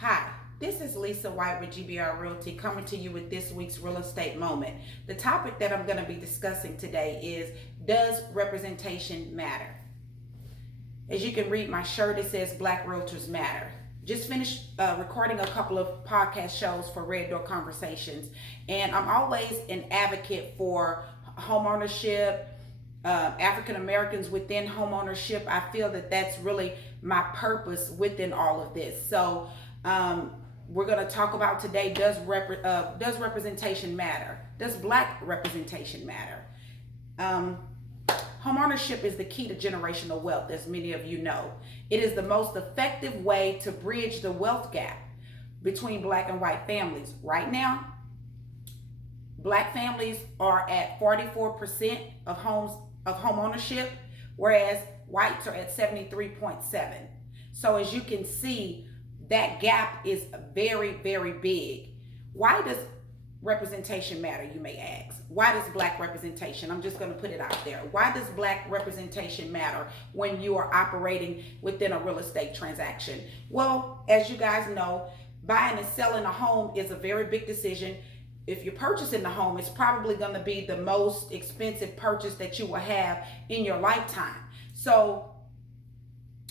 Hi, this is Lisa White with GBR Realty coming to you with this week's real estate moment. The topic that I'm going to be discussing today is, does representation matter? As you can read my shirt, it says Black Realtors Matter. Just finished recording a couple of podcast shows for Red Door Conversations, and I'm always an advocate for homeownership, African Americans within homeownership. I feel that that's really my purpose within all of this. So we're going to talk about today, does representation matter? Does Black representation matter? Homeownership is the key to generational wealth, as many of you know. It is the most effective way to bridge the wealth gap between Black and white families. Right now, Black families are at 44% of home ownership, whereas whites are at 73.7. So as you can see, that gap is very, very big. Why does representation matter, you may ask? Why does Black representation? I'm just going to put it out there. Why does Black representation matter when you are operating within a real estate transaction? Well, as you guys know, buying and selling a home is a very big decision. If you're purchasing the home, it's probably going to be the most expensive purchase that you will have in your lifetime. So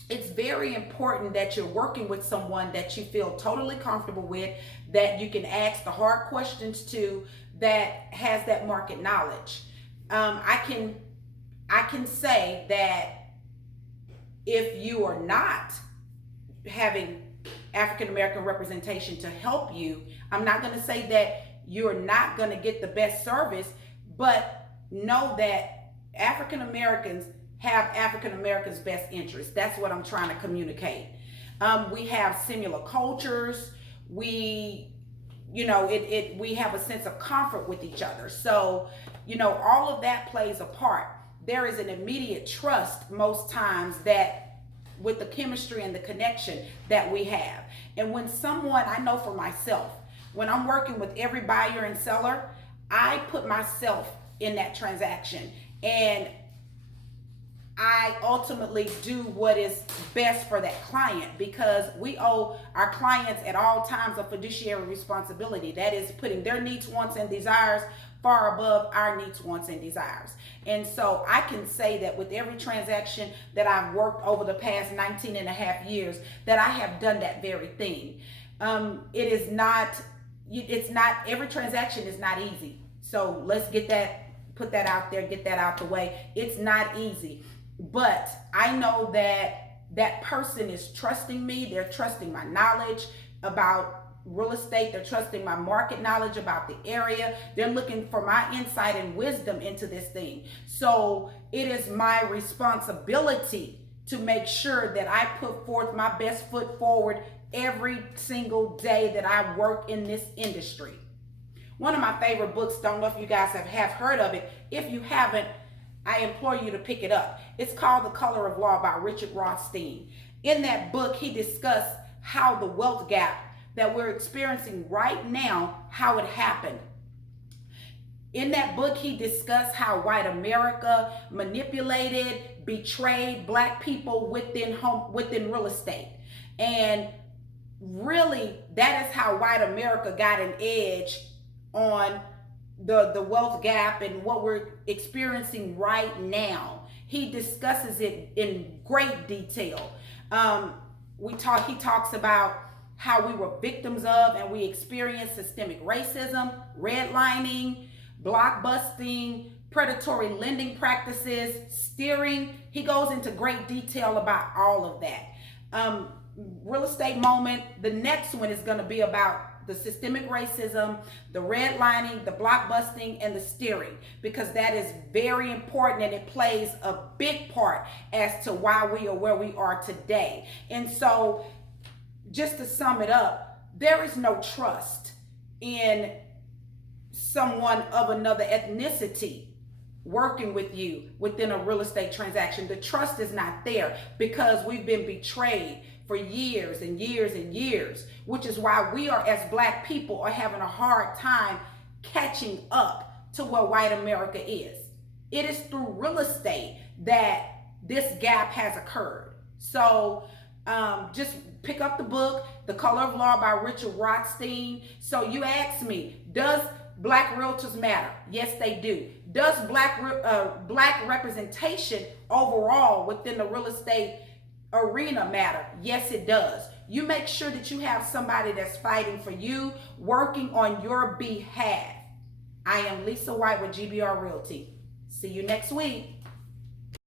it's very important that you're working with someone that you feel totally comfortable with, that you can ask the hard questions to, that has that market knowledge. I can say that if you are not having African American representation to help you, I'm not going to say that you're not going to get the best service, but know that African Americans have African Americans' best interests. That's what I'm trying to communicate. We have similar cultures. We have a sense of comfort with each other. So, all of that plays a part. There is an immediate trust most times that with the chemistry and the connection that we have. And when someone, I know for myself, when I'm working with every buyer and seller, I put myself in that transaction, and I ultimately do what is best for that client, because we owe our clients at all times a fiduciary responsibility. That is putting their needs, wants, and desires far above our needs, wants, and desires. And so I can say that with every transaction that I've worked over the past 19 and a half years, that I have done that very thing. It's not, every transaction is not easy. So let's put that out there, get that out the way. It's not easy. But I know that that person is trusting me. They're trusting my knowledge about real estate. They're trusting my market knowledge about the area. They're looking for my insight and wisdom into this thing. So it is my responsibility to make sure that I put forth my best foot forward every single day that I work in this industry. One of my favorite books, don't know if you guys have heard of it. If you haven't, I implore you to pick it up. It's called The Color of Law by Richard Rothstein. In that book, he discussed how the wealth gap that we're experiencing right now, how it happened. In that book, he discussed how white America manipulated, betrayed Black people within real estate. And really, that is how white America got an edge on the wealth gap and what we're experiencing right now. He discusses it in great detail. He talks about how we were victims of and we experienced systemic racism, redlining, blackbusting, predatory lending practices, steering. He goes into great detail about all of that. Real estate moment, the next one is going to be about the systemic racism, the redlining, the blockbusting, and the steering, because that is very important and it plays a big part as to why we are where we are today. And so, just to sum it up, there is no trust in someone of another ethnicity working with you within a real estate transaction. The trust is not there because we've been betrayed for years and years and years, which is why we are, as Black people, are having a hard time catching up to where white America is. It is through real estate that this gap has occurred. So just pick up the book, The Color of Law by Richard Rothstein. So you ask me, does black realtors matter? Yes, they do. Does black representation overall within the real estate arena matter? Yes, it does. You make sure that you have somebody that's fighting for you, working on your behalf. I am Lisa White with GBR Realty. See you next week.